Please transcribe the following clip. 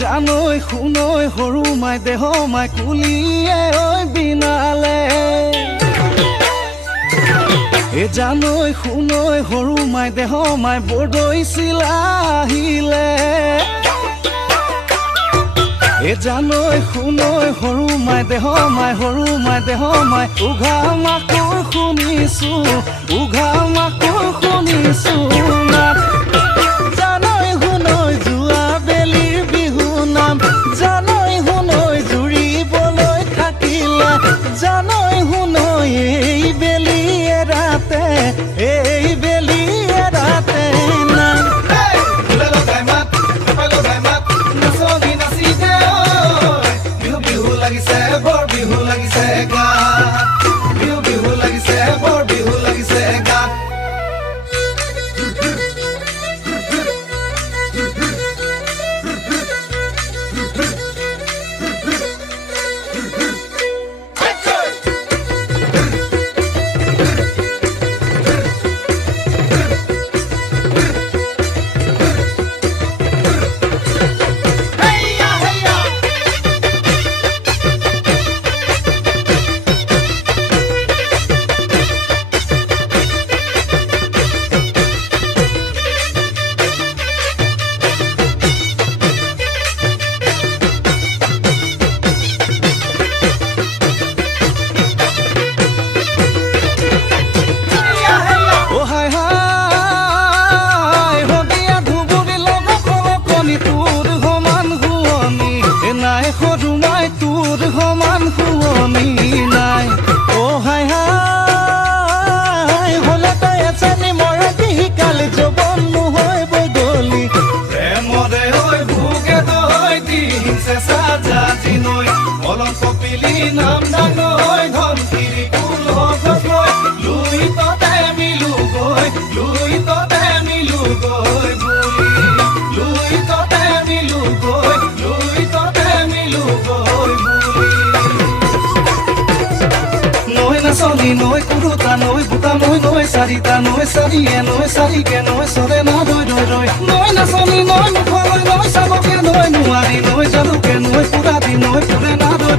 জানৈ শুনৈ সৰু মাই দেহ মাই কুলিয়ে ঐ বিনালে জানৈ শুনৈ সৰু মাই দেহ মাই বৰদৈ চিলা আহিলে জানৈ শুনৈ সৰু মাই দেহ মাই উঘা মাকৰ শুনিছো জানৈ শুনৈ যোৱা বেলিৰ বিহু নাম জানৈ শুনৈ জুৰিবলৈ থাকিলে জানৈ শুনৈ এই বেলি এৰাতে নাম লাগিছে বৰ বিহু লাগিছে গাত বিহু লাগিছে বৰ বিহু লাগিছে গাত তোৰ সমান শুৱনি নাই হাই হাই হলে তই এচানি মৰতি শিকালি যৌৱন নহয় বগলি প্ৰেমৰে ঐ ভোগে তই দিন চেঁচা জাতি নৈ মলম কপিলি নাম ডাঙৈ ধনশিৰি কুল হৈ লুই ততে মিলো গৈ বুলি লুই ততে মিলো গৈ চলি নৈ কুৰুতা নৈ বুটা নৈ চাৰিটা নৈ চাৰিয়ে নৈ চাৰিকে নৈ চৰে না দৈ নৈ নাচনি নৈ মুখলৈ নৈ চাবকে নৈ নোৱাৰি নৈ জালুকে নৈ পুৰা দি নৈ পুৰে না দৈ